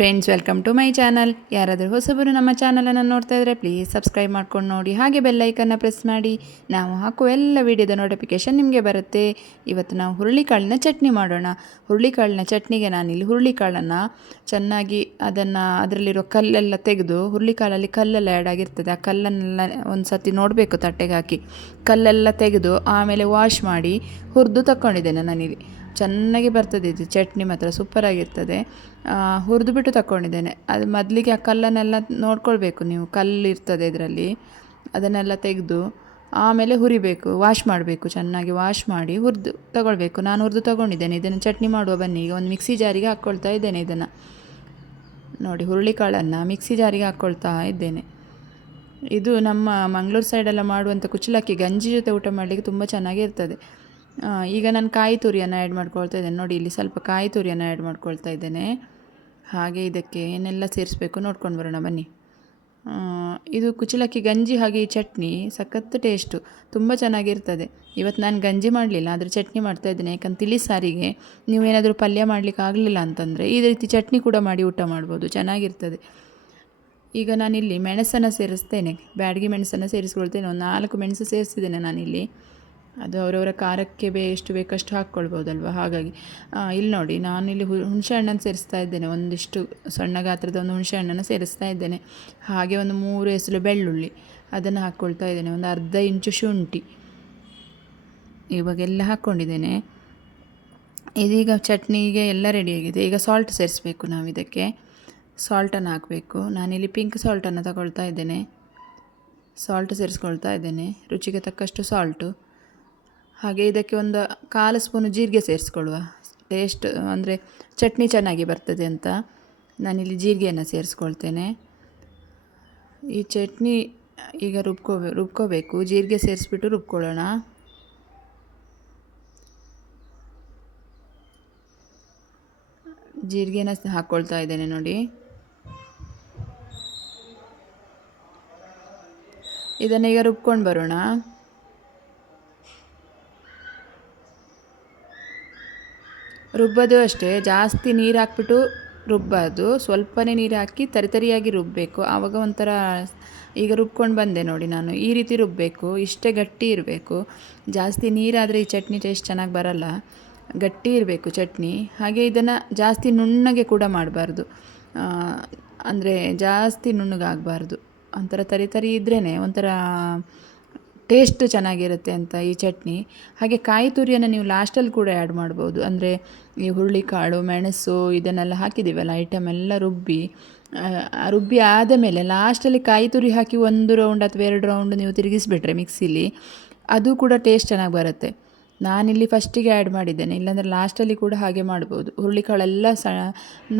Friends, welcome to my channel. ಯಾರಾದರೂ ಹೊಸಬರು ನಮ್ಮ ಚಾನಲನ್ನು ನೋಡ್ತಾ ಇದ್ದರೆ ಪ್ಲೀಸ್ ಸಬ್ಸ್ಕ್ರೈಬ್ ಮಾಡ್ಕೊಂಡು ನೋಡಿ, ಹಾಗೆ ಬೆಲ್ಲೈಕನ್ನು ಪ್ರೆಸ್ ಮಾಡಿ. ನಾವು ಹಾಕುವ ಎಲ್ಲ ವಿಡಿಯೋದ ನೋಟಿಫಿಕೇಷನ್ ನಿಮಗೆ ಬರುತ್ತೆ. ಇವತ್ತು ನಾವು ಹುರುಳಿಕಾಳಿನ ಚಟ್ನಿ ಮಾಡೋಣ. ಹುರುಳಿಕಾಳಿನ ಚಟ್ನಿಗೆ ನಾನಿಲ್ಲಿ ಹುರುಳಿಕಾಳನ್ನು ಚೆನ್ನಾಗಿ ಅದರಲ್ಲಿರೋ ಕಲ್ಲೆಲ್ಲ ತೆಗೆದು, ಹುರುಳಿಕಾಳಲ್ಲಿ ಕಲ್ಲೆಲ್ಲ ಆ್ಯಡ್ ಆಗಿರ್ತದೆ, ಆ ಕಲ್ಲನ್ನೆಲ್ಲ ಒಂದು ಸತಿ ನೋಡಬೇಕು ತಟ್ಟೆಗೆ ಹಾಕಿ. ಕಲ್ಲೆಲ್ಲ ತೆಗೆದು ಆಮೇಲೆ ವಾಶ್ ಮಾಡಿ ಹುರಿದು ತಗೊಂಡಿದ್ದೇನೆ ನಾನಿಲ್ಲಿ. ಚೆನ್ನಾಗಿ ಬರ್ತದೆ ಇದು ಚಟ್ನಿ, ಮಾತ್ರ ಸೂಪರಾಗಿರ್ತದೆ. ಹುರಿದು ಬಿಟ್ಟು ತಗೊಂಡಿದ್ದೇನೆ. ಅದು ಮೊದಲಿಗೆ ಆ ಕಲ್ಲನ್ನೆಲ್ಲ ನೋಡ್ಕೊಳ್ಬೇಕು ನೀವು, ಕಲ್ಲು ಇರ್ತದೆ ಇದರಲ್ಲಿ, ಅದನ್ನೆಲ್ಲ ತೆಗೆದು ಆಮೇಲೆ ಹುರಿಬೇಕು, ವಾಶ್ ಮಾಡಬೇಕು, ಚೆನ್ನಾಗಿ ವಾಶ್ ಮಾಡಿ ಹುರಿದು ತಗೊಳ್ಬೇಕು. ನಾನು ಹುರಿದು ತಗೊಂಡಿದ್ದೇನೆ. ಇದನ್ನು ಚಟ್ನಿ ಮಾಡುವ ಬನ್ನಿ. ಈಗ ಒಂದು ಮಿಕ್ಸಿ ಜಾರಿಗೆ ಹಾಕ್ಕೊಳ್ತಾ ಇದ್ದೇನೆ. ಇದನ್ನು ನೋಡಿ, ಹುರುಳಿಕಾಳನ್ನು ಮಿಕ್ಸಿ ಜಾರಿಗೆ ಹಾಕ್ಕೊಳ್ತಾ ಇದ್ದೇನೆ. ಇದು ನಮ್ಮ ಮಂಗಳೂರು ಸೈಡೆಲ್ಲ ಮಾಡುವಂಥ ಕುಚ್ಚಲಕ್ಕಿ ಗಂಜಿ ಜೊತೆ ಊಟ ಮಾಡಲಿಕ್ಕೆ ತುಂಬ ಚೆನ್ನಾಗಿರ್ತದೆ. ಈಗ ನಾನು ಕಾಯಿ ತುರಿಯನ್ನು ಆ್ಯಡ್ ಮಾಡ್ಕೊಳ್ತಾ ಇದ್ದೇನೆ. ನೋಡಿ, ಇಲ್ಲಿ ಸ್ವಲ್ಪ ಕಾಯಿ ತುರಿಯನ್ನು ಆ್ಯಡ್ ಮಾಡ್ಕೊಳ್ತಾ ಇದ್ದೇನೆ. ಹಾಗೆ ಇದಕ್ಕೆ ಏನೆಲ್ಲ ಸೇರಿಸ್ಬೇಕು ನೋಡ್ಕೊಂಡು ಬರೋಣ ಬನ್ನಿ. ಇದು ಕುಚ್ಚಲಕ್ಕಿ ಗಂಜಿ ಹಾಗೆ ಈ ಚಟ್ನಿ ಸಖತ್ತು ಟೇಸ್ಟು, ತುಂಬ ಚೆನ್ನಾಗಿರ್ತದೆ. ಇವತ್ತು ನಾನು ಗಂಜಿ ಮಾಡಲಿಲ್ಲ, ಆದರೆ ಚಟ್ನಿ ಮಾಡ್ತಾಯಿದ್ದೇನೆ. ಯಾಕಂದ್ರೆ ತಿಳಿ ಸಾರಿಗೆ ನೀವೇನಾದರೂ ಪಲ್ಯ ಮಾಡಲಿಕ್ಕೆ ಆಗಲಿಲ್ಲ ಅಂತಂದರೆ ಈ ರೀತಿ ಚಟ್ನಿ ಕೂಡ ಮಾಡಿ ಊಟ ಮಾಡ್ಬೋದು, ಚೆನ್ನಾಗಿರ್ತದೆ. ಈಗ ನಾನಿಲ್ಲಿ ಮೆಣಸನ್ನು ಸೇರಿಸ್ತೇನೆ, ಬ್ಯಾಡಗಿ ಮೆಣಸನ್ನು ಸೇರಿಸ್ಕೊಳ್ತೇನೆ. ಒಂದು 4 ಮೆಣಸು ಸೇರಿಸಿದ್ದೇನೆ ನಾನಿಲ್ಲಿ. ಅದು ಅವರವರ ಖಾರಕ್ಕೆ ಎಷ್ಟು ಬೇಕಷ್ಟು ಹಾಕ್ಕೊಳ್ಬೋದಲ್ವ, ಹಾಗಾಗಿ. ಇಲ್ಲಿ ನೋಡಿ, ನಾನಿಲ್ಲಿ ಹುಣಸೆ ಹಣ್ಣನ್ನು ಸೇರಿಸ್ತಾ ಇದ್ದೇನೆ. ಒಂದಿಷ್ಟು ಸಣ್ಣ ಗಾತ್ರದ ಒಂದು ಹುಣಸೆ ಹಣ್ಣನ್ನು ಸೇರಿಸ್ತಾ ಇದ್ದೇನೆ. ಹಾಗೆ ಒಂದು 3 ಎಸಳು ಬೆಳ್ಳುಳ್ಳಿ ಅದನ್ನು ಹಾಕ್ಕೊಳ್ತಾ ಇದ್ದೇನೆ. ಒಂದು ಅರ್ಧ ಇಂಚು ಶುಂಠಿ ಇವಾಗೆಲ್ಲ ಹಾಕ್ಕೊಂಡಿದ್ದೇನೆ. ಇದೀಗ ಚಟ್ನಿಗೆ ಎಲ್ಲ ರೆಡಿಯಾಗಿದೆ. ಈಗ ಸಾಲ್ಟ್ ಸೇರಿಸ್ಬೇಕು ನಾವು. ಇದಕ್ಕೆ ಸಾಲ್ಟನ್ನು ಹಾಕಬೇಕು. ನಾನಿಲ್ಲಿ ಪಿಂಕ್ ಸಾಲ್ಟನ್ನು ತಗೊಳ್ತಾ ಇದ್ದೇನೆ. ಸಾಲ್ಟ್ ಸೇರಿಸ್ಕೊಳ್ತಾ ಇದ್ದೇನೆ, ರುಚಿಗೆ ತಕ್ಕಷ್ಟು ಸಾಲ್ಟು. ಹಾಗೆ ಇದಕ್ಕೆ ಒಂದು 1/4 ಸ್ಪೂನು ಜೀರಿಗೆ ಸೇರಿಸ್ಕೊಳ್ಳುವ, ಟೇಸ್ಟ್ ಅಂದರೆ ಚಟ್ನಿ ಚೆನ್ನಾಗಿ ಬರ್ತದೆ ಅಂತ ನಾನಿಲ್ಲಿ ಜೀರಿಗೆಯನ್ನು ಸೇರಿಸ್ಕೊಳ್ತೇನೆ. ಈ ಚಟ್ನಿ ಈಗ ರುಬ್ಕೋಬೇಕು. ಜೀರಿಗೆ ಸೇರಿಸ್ಬಿಟ್ಟು ರುಬ್ಕೊಳ್ಳೋಣ. ಜೀರಿಗೆನ ಹಾಕ್ಕೊಳ್ತಾ ಇದ್ದೇನೆ ನೋಡಿ. ಇದನ್ನು ಈಗ ರುಬ್ಕೊಂಡು ಬರೋಣ. ರುಬ್ಬೋದು ಅಷ್ಟೇ, ಜಾಸ್ತಿ ನೀರು ಹಾಕ್ಬಿಟ್ಟು ರುಬ್ಬಾದು, ಸ್ವಲ್ಪನೇ ನೀರು ಹಾಕಿ ತರಿಯಾಗಿ ರುಬ್ಬಬೇಕು. ಆವಾಗ ಒಂಥರ, ಈಗ ರುಬ್ಕೊಂಡು ಬಂದೆ ನೋಡಿ ನಾನು, ಈ ರೀತಿ ರುಬ್ಬಬೇಕು. ಇಷ್ಟೇ ಗಟ್ಟಿ ಇರಬೇಕು. ಜಾಸ್ತಿ ನೀರಾದರೆ ಈ ಚಟ್ನಿ ಟೇಸ್ಟ್ ಚೆನ್ನಾಗಿ ಬರಲ್ಲ, ಗಟ್ಟಿ ಇರಬೇಕು ಚಟ್ನಿ. ಹಾಗೆ ಇದನ್ನು ಜಾಸ್ತಿ ನುಣ್ಣಗೆ ಕೂಡ ಮಾಡಬಾರ್ದು, ಅಂದರೆ ಜಾಸ್ತಿ ನುಣ್ಣಗಾಗಬಾರ್ದು. ಒಂಥರ ತರಿ ಇದ್ರೇ ಒಂಥರ ಟೇಸ್ಟ್ ಚೆನ್ನಾಗಿರುತ್ತೆ ಅಂತ ಈ ಚಟ್ನಿ. ಹಾಗೆ ಕಾಯಿ ತುರಿಯನ್ನು ನೀವು ಲಾಸ್ಟಲ್ಲಿ ಕೂಡ ಆ್ಯಡ್ ಮಾಡ್ಬೋದು. ಅಂದರೆ ಈ ಹುರುಳಿಕಾಳು, ಮೆಣಸು ಇದನ್ನೆಲ್ಲ ಹಾಕಿದ್ದೀವಲ್ಲ, ಐಟಮ್ ಎಲ್ಲ ರುಬ್ಬಿ ಆದ ಮೇಲೆ ಲಾಸ್ಟಲ್ಲಿ ಕಾಯಿ ತುರಿ ಹಾಕಿ 1 ರೌಂಡ್ ಅಥವಾ 2 ರೌಂಡ್ ನೀವು ತಿರುಗಿಸಿಬಿಟ್ರೆ ಮಿಕ್ಸಿಲಿ, ಅದು ಕೂಡ ಟೇಸ್ಟ್ ಚೆನ್ನಾಗಿ ಬರುತ್ತೆ. ನಾನಿಲ್ಲಿ ಫಸ್ಟಿಗೆ ಆ್ಯಡ್ ಮಾಡಿದ್ದೇನೆ, ಇಲ್ಲಾಂದರೆ ಲಾಸ್ಟಲ್ಲಿ ಕೂಡ ಹಾಗೆ ಮಾಡ್ಬೋದು. ಹುರುಳಿಕಾಳೆಲ್ಲ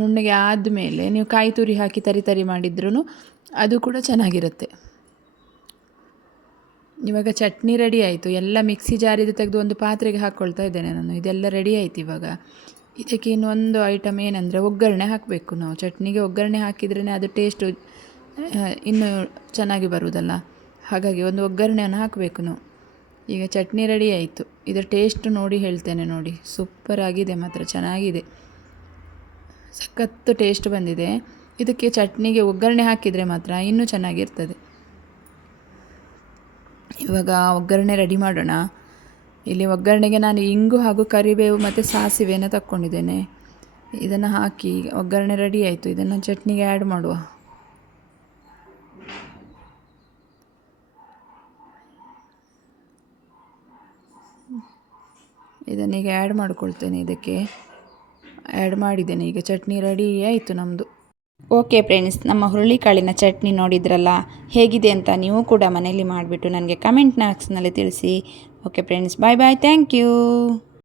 ನುಣ್ಣಗೆ ಆದಮೇಲೆ ನೀವು ಕಾಯಿ ತುರಿ ಹಾಕಿ ತರಿ ಮಾಡಿದ್ರೂ ಅದು ಕೂಡ ಚೆನ್ನಾಗಿರುತ್ತೆ. ಇವಾಗ ಚಟ್ನಿ ರೆಡಿ ಆಯಿತು. ಎಲ್ಲ ಮಿಕ್ಸಿ ಜಾರಿದು ತೆಗೆದು ಒಂದು ಪಾತ್ರೆಗೆ ಹಾಕ್ಕೊಳ್ತಾ ಇದ್ದೇನೆ ನಾನು. ಇದೆಲ್ಲ ರೆಡಿ ಆಯಿತು. ಇವಾಗ ಇದಕ್ಕೆ ಇನ್ನೊಂದು ಐಟಮ್ ಏನಂದರೆ ಒಗ್ಗರಣೆ ಹಾಕಬೇಕು. ನಾವು ಚಟ್ನಿಗೆ ಒಗ್ಗರಣೆ ಹಾಕಿದ್ರೇ ಅದು ಟೇಸ್ಟು ಇನ್ನೂ ಚೆನ್ನಾಗಿ ಬರುವುದಲ್ಲ, ಹಾಗಾಗಿ ಒಂದು ಒಗ್ಗರಣೆಯನ್ನು ಹಾಕಬೇಕು ನಾವು. ಈಗ ಚಟ್ನಿ ರೆಡಿ ಆಯಿತು. ಇದರ ಟೇಸ್ಟ್ ನೋಡಿ ಹೇಳ್ತೇನೆ ನೋಡಿ, ಸೂಪರ್ ಆಗಿದೆ, ಮಾತ್ರ ಚೆನ್ನಾಗಿದೆ, ಸಖತ್ತು ಟೇಸ್ಟ್ ಬಂದಿದೆ. ಇದಕ್ಕೆ ಚಟ್ನಿಗೆ ಒಗ್ಗರಣೆ ಹಾಕಿದರೆ ಮಾತ್ರ ಇನ್ನೂ ಚೆನ್ನಾಗಿರ್ತದೆ. ಇವಾಗ ಒಗ್ಗರಣೆ ರೆಡಿ ಮಾಡೋಣ. ಇಲ್ಲಿ ಒಗ್ಗರಣೆಗೆ ನಾನು ಇಂಗು ಹಾಗೂ ಕರಿಬೇವು ಮತ್ತು ಸಾಸಿವೆಯನ್ನು ತಕ್ಕೊಂಡಿದ್ದೇನೆ. ಇದನ್ನು ಹಾಕಿ ಒಗ್ಗರಣೆ ರೆಡಿ ಆಯಿತು. ಇದನ್ನು ಚಟ್ನಿಗೆ ಆ್ಯಡ್ ಮಾಡುವ. ಇದನ್ನೀಗ ಆ್ಯಡ್ ಮಾಡ್ಕೊಳ್ತೇನೆ. ಇದಕ್ಕೆ ಆ್ಯಡ್ ಮಾಡಿದ್ದೇನೆ. ಈಗ ಚಟ್ನಿ ರೆಡಿ ಆಯಿತು ನಮ್ಮದು. ಓಕೆ ಫ್ರೆಂಡ್ಸ್, ನಮ್ಮ ಹುರುಳಿಕಾಳಿನ ಚಟ್ನಿ ನೋಡಿದ್ರಲ್ಲ, ಹೇಗಿದೆ ಅಂತ ನೀವು ಕೂಡ ಮನೆಯಲ್ಲಿ ಮಾಡಿಬಿಟ್ಟು ನನಗೆ ಕಮೆಂಟ್ ಬಾಕ್ಸ್ನಲ್ಲಿ ತಿಳಿಸಿ. Okay friends, bye bye, thank you.